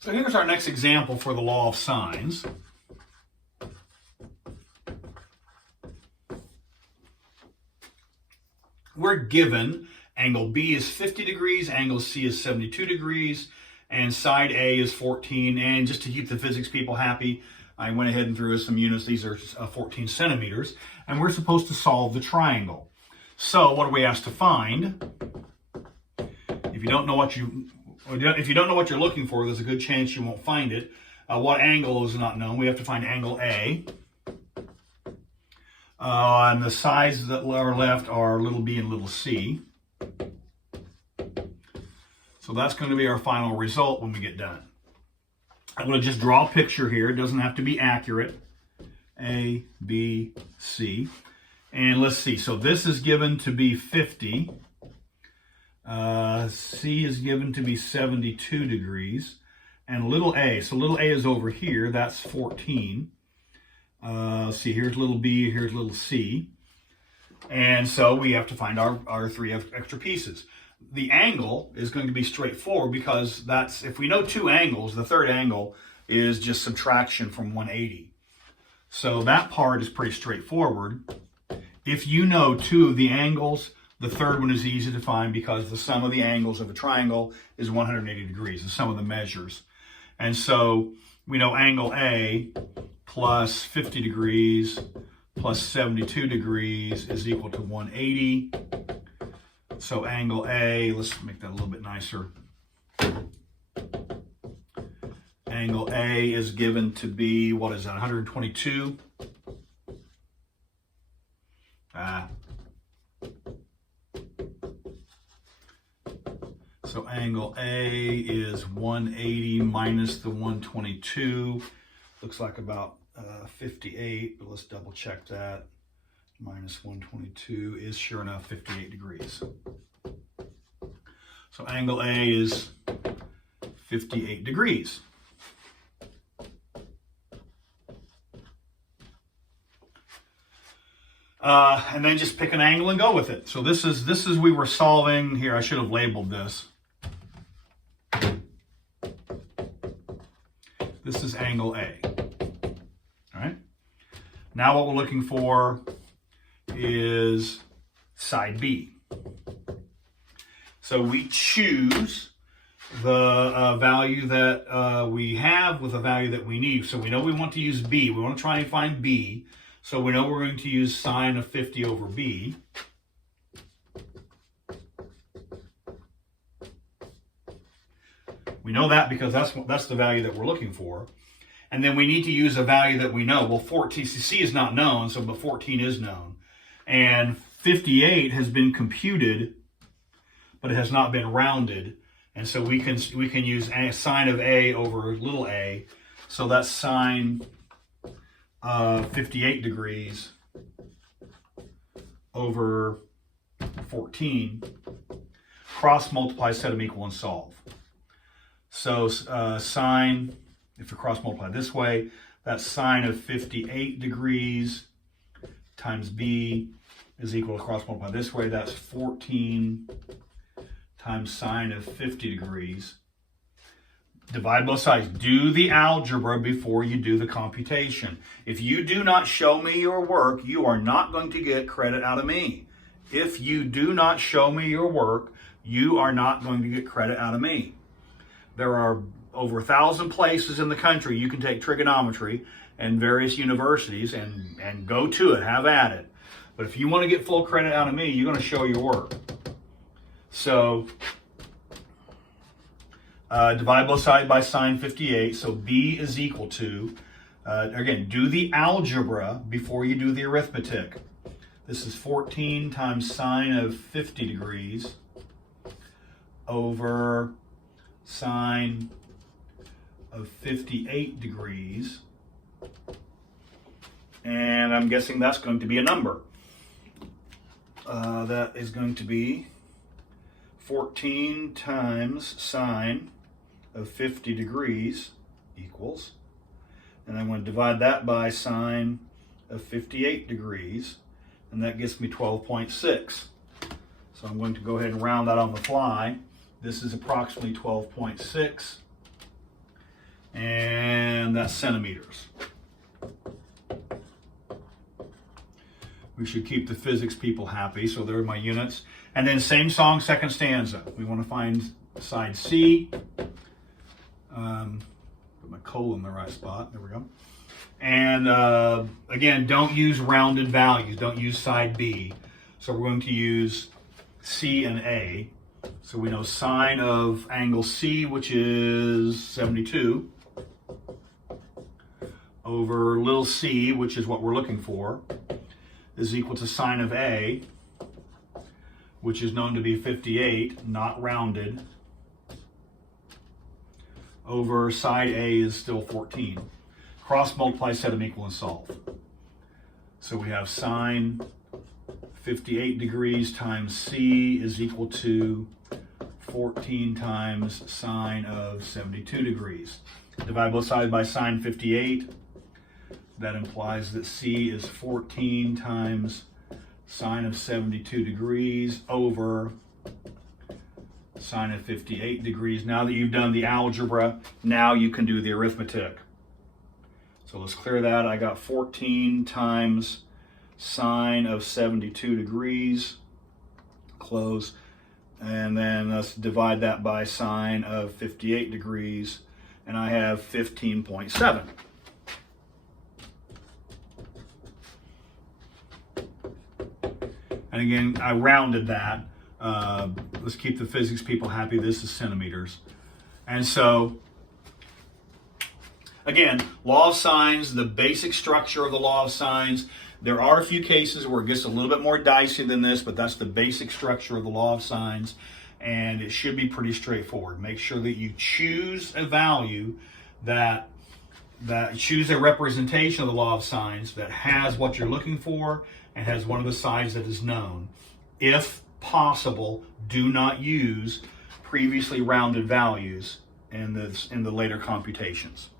So here's our next example for the law of sines. We're given angle B is 50 degrees, angle C is 72 degrees, and side A is 14. And just to keep the physics people happy, I went ahead and threw some units. These are 14 centimeters. And we're supposed to solve the triangle. So what are we asked to find? If you don't know what you're looking for, there's a good chance you won't find it. What angle is not known? We have to find angle A. And the sides that are left are little b and little c. So that's going to be our final result when we get done. I'm going to just draw a picture here. It doesn't have to be accurate. A, B, C. And let's see. So this is given to be 50. C is given to be 72 degrees. And little a, so little a is over here. That's 14. See, here's little b, here's little c. And so we have to find our three extra pieces. The angle is going to be straightforward because that's, if we know two angles, the third angle is just subtraction from 180. So that part is pretty straightforward. If you know two of the angles, the third one is easy to find because the sum of the angles of a triangle is 180 degrees, the sum of the measures. And so we know angle A plus 50 degrees plus 72 degrees is equal to 180. So angle A, let's make that a little bit nicer. Angle A is given to be, what is that, 122? So angle A is 180 minus the 122. Looks like about 58, but let's double check that. Minus 122 is sure enough 58 degrees. So angle A is 58 degrees. And then just pick an angle and go with it. So this is we were solving here. I should have labeled this. This is angle A. All right. Now what we're looking for is side B. So we choose the value that we have with the value that we need. So we know we want to use B. We want to try and find B. So we know we're going to use sine of 50 over B. We know that because that's the value that we're looking for. And then we need to use a value that we know. Well, 14, C is not known, but 14 is known. And 58 has been computed, but it has not been rounded. And so we can use sine of A over little a. So that's sine of 58 degrees over 14. Cross multiply, set them equal, and solve. So sine, if you cross multiply this way, that's sine of 58 degrees times B is equal to cross multiply this way. That's 14 times sine of 50 degrees. Divide both sides. Do the algebra before you do the computation. If you do not show me your work, you are not going to get credit out of me. If you do not show me your work, you are not going to get credit out of me. There are over 1,000 places in the country you can take trigonometry and various universities and go to it, have at it. But if you want to get full credit out of me, you're going to show your work. So divide both sides by sine 58. So B is equal to, again, do the algebra before you do the arithmetic. This is 14 times sine of 50 degrees over sine of 58 degrees. And I'm guessing that's going to be a number. That is going to be 14 times sine of 50 degrees equals, and I'm going to divide that by sine of 58 degrees, and that gets me 12.6. So I'm going to go ahead and round that on the fly. This is approximately 12.6. And that's centimeters. We should keep the physics people happy. So there are my units. And then same song, second stanza. We want to find side C. Put my colon in the right spot. There we go. And again, don't use rounded values. Don't use side B. So we're going to use C and A. So we know sine of angle C, which is 72, over little c, which is what we're looking for, is equal to sine of A, which is known to be 58, not rounded, over side A is still 14. Cross multiply, set them equal, and solve. So we have sine 58 degrees times C is equal to 14 times sine of 72 degrees. Divide both sides by sine 58. That implies that C is 14 times sine of 72 degrees over sine of 58 degrees. Now that you've done the algebra, now you can do the arithmetic. So let's clear that. I got 14 times sine of 72 degrees, close, and then let's divide that by sine of 58 degrees, and I have 15.7. And again, I rounded that. Let's keep the physics people happy. This is centimeters. And so, again, law of sines, the basic structure of the law of sines. There are a few cases where it gets a little bit more dicey than this, but that's the basic structure of the law of sines, and it should be pretty straightforward. Make sure that you choose a value that choose a representation of the law of sines that has what you're looking for and has one of the sides that is known. If possible, do not use previously rounded values in the later computations.